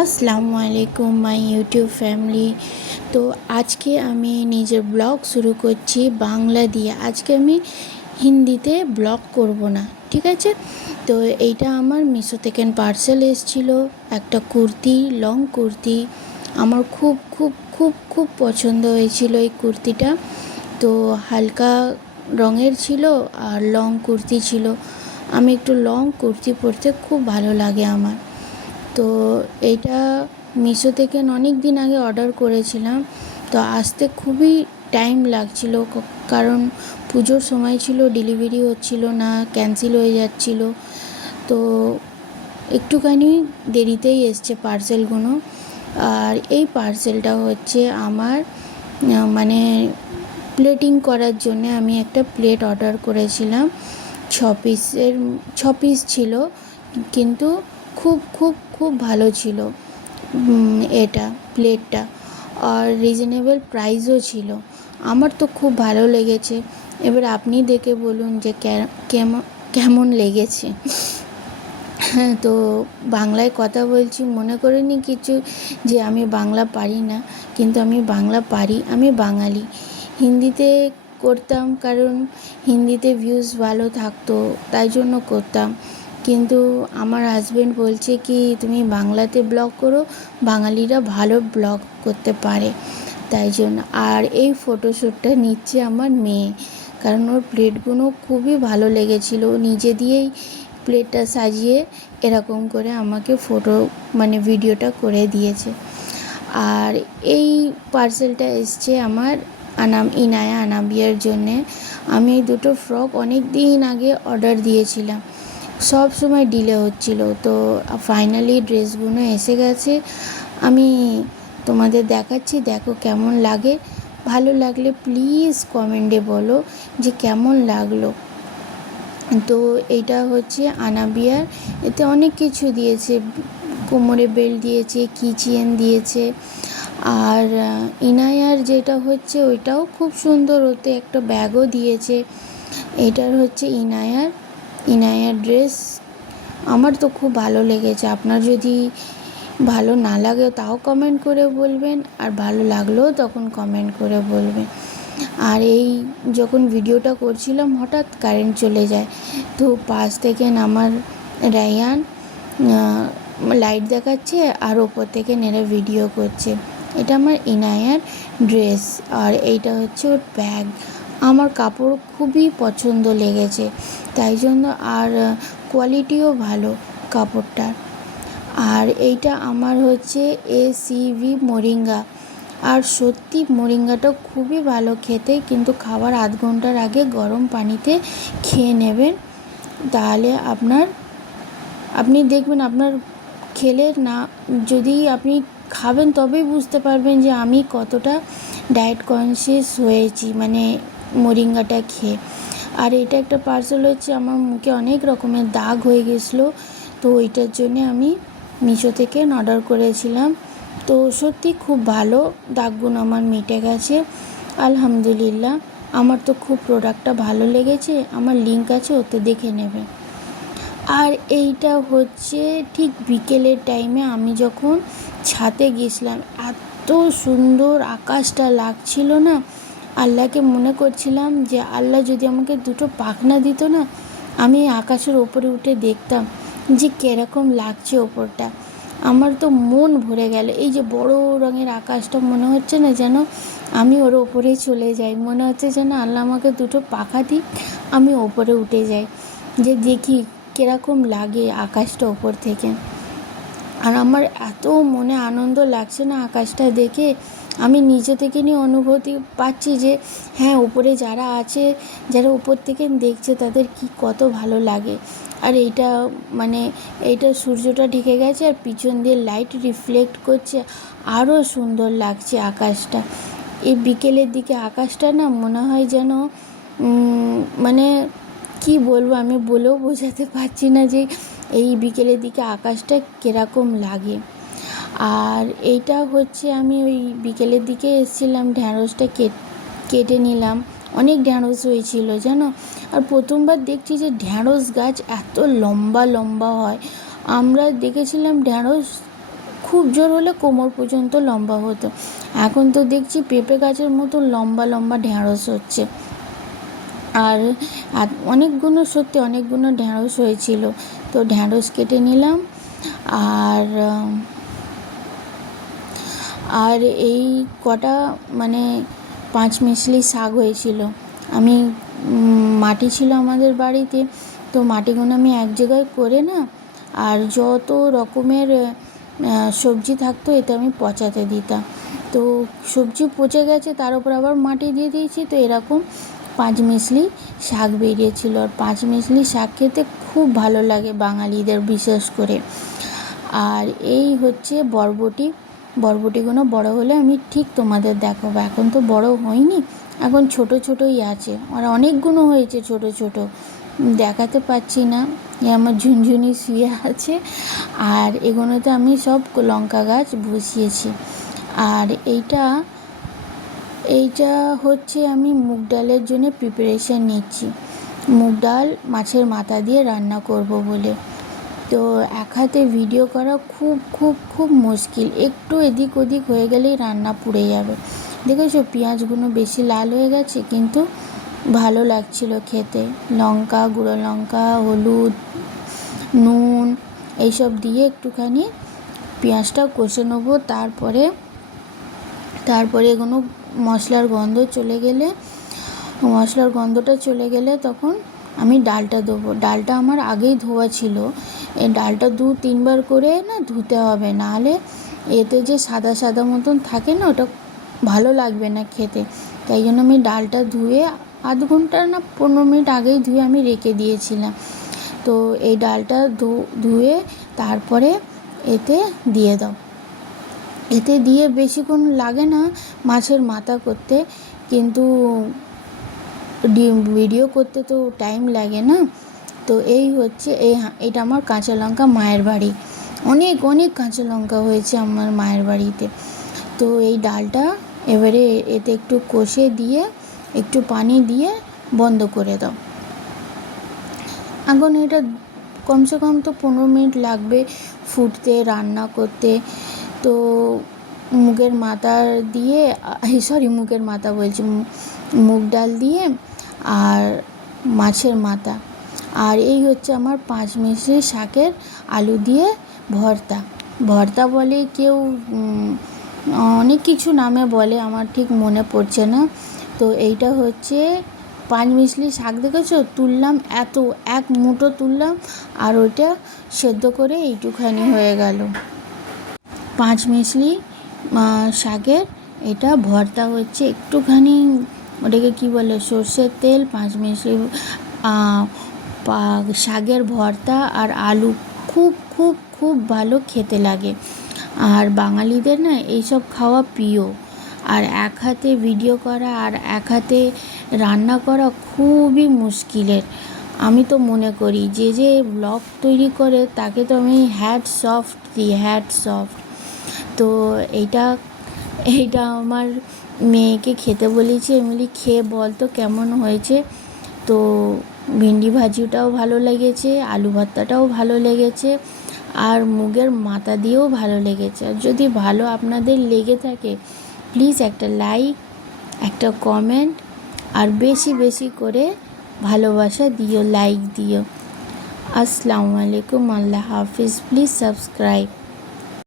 আসসালামু আলাইকুম my YouTube family. তো আজকে আমি নিজের ব্লগ শুরু করছি বাংলা দিয়ে। আজকে আমি হিন্দিতে ব্লগ করব না, ঠিক আছে? তো এইটা আমার মিশো থেকে পার্সেল এসেছিলো, একটা কুর্তি, লং কুর্তি। আমার খুব খুব খুব খুব পছন্দ হয়েছিল এই কুর্তিটা। তো হালকা রঙের ছিল আর লং কুর্তি ছিল। আমি একটু লং কুর্তি পরতে খুব ভালো লাগে আমার। তো এইটা মিশো থেকে অনেক দিন আগে অর্ডার করেছিলাম। তো আসতে খুবই টাইম লাগছিল, কারণ পুজোর সময় ছিল, ডেলিভারি হচ্ছিল না, ক্যান্সেল হয়ে যাচ্ছিল। তো একটুখানি দেরিতেই এসছে পার্সেলগুলো। আর এই পার্সেলটা হচ্ছে আমার মানে প্লেটিং করার জন্য আমি একটা প্লেট অর্ডার করেছিলাম। 6 পিস ছিল, কিন্তু খুব খুব খুব ভালো ছিল এটা প্লেটটা। আর রিজনেবল প্রাইসও ছিল। আমার তো খুব ভালো লেগেছে। এবার আপনি দেখে বলুন যে কেমন লেগেছে। হ্যাঁ, তো বাংলায় কথা বলছি, মনে করিনি কিছু যে আমি বাংলা পারি না, কিন্তু আমি বাংলা পারি, আমি বাঙালি। হিন্দিতে করতাম কারণ হিন্দিতে ভিউজ ভালো থাকতো, তাই জন্য করতাম। কিন্তু আমার হাজব্যান্ড বলছে কি তুমি বাংলাতে ব্লগ করো, বাঙালিরা ভালো ব্লগ করতে পারে, তাই জন্য। আর এই ফটোশ্যুটটা নিচ্ছে আমার মেয়ে, কারণ ওর প্লেটগুলো খুবই ভালো লেগেছিল। নিজে দিয়েই প্লেটটা সাজিয়ে এরকম করে আমাকে ভিডিওটা করে দিয়েছে। আর এই পার্সেলটা এসছে আমার ইনায়া আনাবিয়ার জন্যে। আমি দুটো ফ্রক অনেক দিন আগে অর্ডার দিয়েছিলাম, সব সময় ডিলে হচ্ছিল। তো ফাইনালি ড্রেসগুলো এসে গেছে। আমি তোমাদের দেখাচ্ছি, দেখো কেমন লাগে। ভালো লাগলে প্লিজ কমেন্টে বলো যে কেমন লাগলো। তো এইটা হচ্ছে আনাবিয়ার, এতে অনেক কিছু দিয়েছে, কোমরে বেল্ট দিয়েছে, কিচেন দিয়েছে। আর ইনায়ার যেটা হচ্ছে ওইটাও খুব সুন্দর, ওতে একটা ব্যাগও দিয়েছে। এটার হচ্ছে ইনায়ার ড্রেস। আমার তো খুব ভালো লেগেছে। আপনার যদি ভালো না লাগে তাও কমেন্ট করে বলবেন, আর ভালো লাগলেও তখন কমেন্ট করে বলবেন। আর এই যখন ভিডিওটা করছিলাম হঠাৎ কারেন্ট চলে যায়, তো পাশ থেকে আমার রায়ান লাইট দেখাচ্ছে আর ওপর থেকে নেড়ে ভিডিও করছে। এটা আমার ইনায়ার ড্রেস, আর এইটা হচ্ছে ওর ব্যাগ। আমার কাপড় খুবই পছন্দ লেগেছে, তাই জন্য। আর কোয়ালিটিও ভালো কাপড়টার। আর এইটা আমার হচ্ছে ACV মোরিঙ্গা। আর সত্যি মোরিঙ্গাটা খুবই ভালো খেতে, কিন্তু খাবার আধ ঘন্টার আগে গরম পানিতে খেয়ে নেবেন, তাহলে আপনি দেখবেন আপনার খেলে না, যদি আপনি খাবেন তবেই বুঝতে পারবেন যে আমি কতটা ডায়েট কনসিয়াস হয়েছি, মোরিঙ্গাটা খেয়ে। আর এটা একটা পার্সেল হচ্ছে, আমার মুখে অনেক রকমের দাগ হয়ে গেছিলো, তো ওইটার জন্যে আমি মিশো থেকে অর্ডার করেছিলাম। তো সত্যি খুব ভালো, দাগগুলো আমার মিটে গেছে আলহামদুলিল্লাহ। আমার তো খুব প্রোডাক্টটা ভালো লেগেছে, আমার লিঙ্ক আছে, ওতে দেখে নেবে। আর এইটা হচ্ছে ঠিক বিকেলের টাইমে আমি যখন ছাদে গেছিলাম, এত সুন্দর আকাশটা লাগছিল না, আল্লাহকে মনে করছিলাম যে আল্লাহ যদি আমাকে দুটো পাখনা দিত না, আমি আকাশের ওপরে উঠে দেখতাম যে কীরকম লাগছে ওপরটা। আমার তো মন ভরে গেল। এই যে বড় রঙের আকাশটা, মনে হচ্ছে না যেন আমি ওর ওপরে চলে যাই, মনে হচ্ছে যেন আল্লাহ আমাকে দুটো পাখা দিক, আমি ওপরে উঠে যাই, যে দেখি কীরকম লাগে আকাশটা ওপর থেকে। আর আমার এত মনে আনন্দ লাগছে না আকাশটা দেখে, আমি নিজে থেকে নিয়ে অনুভূতি পাচ্ছি যে হ্যাঁ, উপরে যারা আছে, যারা উপর থেকে দেখছে, তাদের কি কত ভালো লাগে। আর এইটা সূর্যটা ঢেকে গেছে, আর পিছন দিয়ে লাইট রিফ্লেক্ট করছে, আরও সুন্দর লাগছে আকাশটা। এই বিকেলের দিকে আকাশটা না মনে হয় যেন কি বলবো, আমি বলেও বোঝাতে পারছি না যে এই বিকেলের দিকে আকাশটা কীরকম লাগে। আর এইটা হচ্ছে আমি ওই বিকেলের দিকে এসেছিলাম, ঢ্যাঁড়সটা কেটে নিলাম। অনেক ঢ্যাঁড়স হয়েছিল জানো। আর প্রথমবার দেখছি যে ঢ্যাঁড়স গাছ এত লম্বা লম্বা হয়। আমরা দেখেছিলাম ঢ্যাঁড়স খুব জোর হলে কোমর পর্যন্ত লম্বা হতো। এখন তো দেখছি পেঁপে গাছের মতো লম্বা লম্বা ঢ্যাঁড়স হচ্ছে। আর অনেকগুলো, সত্যি অনেকগুলো ঢ্যাঁড়স হয়েছিল। তো ঢ্যাঁড়স কেটে নিলাম। আর আর এই কটা মানে পাঁচমিশালি শাক হয়েছিল। আমি মাটি ছিল আমাদের বাড়িতে, তো মাটিগুলো আমি এক জায়গায় করে না, আর যত রকমের সবজি থাকতো এতে আমি পচাতে দিতাম। তো সবজি পচে গেছে, তার উপর আবার মাটি দিয়ে দিয়েছি, তো এরকম পাঁচমিশালি শাক বেরিয়েছিল। আর পাঁচমিশালি শাক খেতে খুব ভালো লাগে বাঙালিদের বিশেষ করে। আর এই হচ্ছে বরবটি। বরবটিগুলো বড় হলে আমি ঠিক তোমাদের দেখাবো। এখন তো বড় হয়নি, এখন ছোট ছোটই আছে। আর অনেকগুলো হয়েছে ছোট ছোট, দেখাতে পাচ্ছি না। এ আমার ঝুনঝুনি শুয়ে আছে। আর এগুলোতে আমি সব লঙ্কা গাছ বসিয়েছি। আর এইটা হচ্ছে আমি মুগ ডালের জন্য প্রিপারেশান নিচ্ছি। মুগ ডাল মাছের মাথা দিয়ে রান্না করব বলে। তো এক হাতে ভিডিও করা খুব খুব খুব মুশকিল, একটু এদিক ওদিক হয়ে গেলেই রান্না পুড়ে যাবে। দেখেছো পেঁয়াজগুলো বেশি লাল হয়ে গেছে, কিন্তু ভালো লাগছিল খেতে। লঙ্কা, গুঁড়ো লঙ্কা, হলুদ, নুন এইসব দিয়ে একটুখানি পেঁয়াজটা কষে নেবো। তারপরে এগুলো মশলার গন্ধটা চলে গেলে তখন আমি ডালটা দেবো। ডালটা আমার আগেই ধোয়া ছিল। এই ডালটা 2-3 বার করে না ধুতে হবে, নাহলে এতে যে সাদা সাদা মতন থাকে না, ওটা ভালো লাগবে না খেতে। তাই জন্য আমি ডালটা ধুয়ে আধ ঘন্টা না 15 মিনিট আগেই ধুয়ে আমি রেখে দিয়েছিলাম। তো এই ডালটা ধুয়ে তারপরে এতে দিয়ে দাও। এতে দিয়ে বেশিক্ষণ লাগে না মাছের মাথা করতে, কিন্তু ভিডিও করতে তো টাইম লাগে না। তো এই হচ্ছে এটা আমার কাঁচা লঙ্কা মায়ের বাড়ি, অনেক অনেক কাঁচা লঙ্কা হয়েছে আমার মায়ের বাড়িতে। তো এই ডালটা এবারে এতে একটু কষে দিয়ে একটু পানি দিয়ে বন্ধ করে দাও। এখন এটা কমসে কম তো 15 মিনিট লাগবে ফুটতে, রান্না করতে। তো মুগের মাথা দিয়ে, মুগের মাথা বলছি, মুগ ডাল দিয়ে আর মাছের মাথা। আর এই হচ্ছে আমার পাঁচমিশালি শাকের আলু দিয়ে ভর্তা বলে কেউ, অনেক কিছু নামে বলে, আমার ঠিক মনে পড়ছে না। তো এইটা হচ্ছে পাঁচমিশালি শাক। দেখেছো তুললাম, এক মুঠো তুললাম, আর ওইটা সেদ্ধ করে এইটুখানি হয়ে গেল। পাঁচমিশালি শাকের এটা ভর্তা হচ্ছে, একটুখানি ওটাকে কী বলে, সর্ষের তেল, পাঁচমিশালি শাকের ভর্তা আর আলু, খুব খুব খুব ভালো খেতে লাগে। আর বাঙালিদের না এইসব খাওয়া প্রিয়। আর এক হাতে ভিডিও করা আর এক হাতে রান্না করা খুবই মুশকিলের। আমি তো মনে করি যে ব্লগ তৈরি করে তাকে তো আমি হ্যাটস অফ দিই, হ্যাটস অফ। তো এইটা আমার মেয়েকে খেতে বলেছি, এমনি খেয়ে বল তো কেমন হয়েছে। তো ভেন্ডি ভাজিটাও ভালো লেগেছে, আলু ভর্তাটাও ভালো লেগেছে, আর মুগের মাথা দিয়েও ভালো লেগেছে। আর যদি ভালো আপনাদের লেগে থাকে প্লিজ একটা লাইক, একটা কমেন্ট, আর বেশি বেশি করে ভালোবাসা দিও, লাইক দিও। আসসালামু আলাইকুম, আল্লাহ হাফিজ। Please subscribe.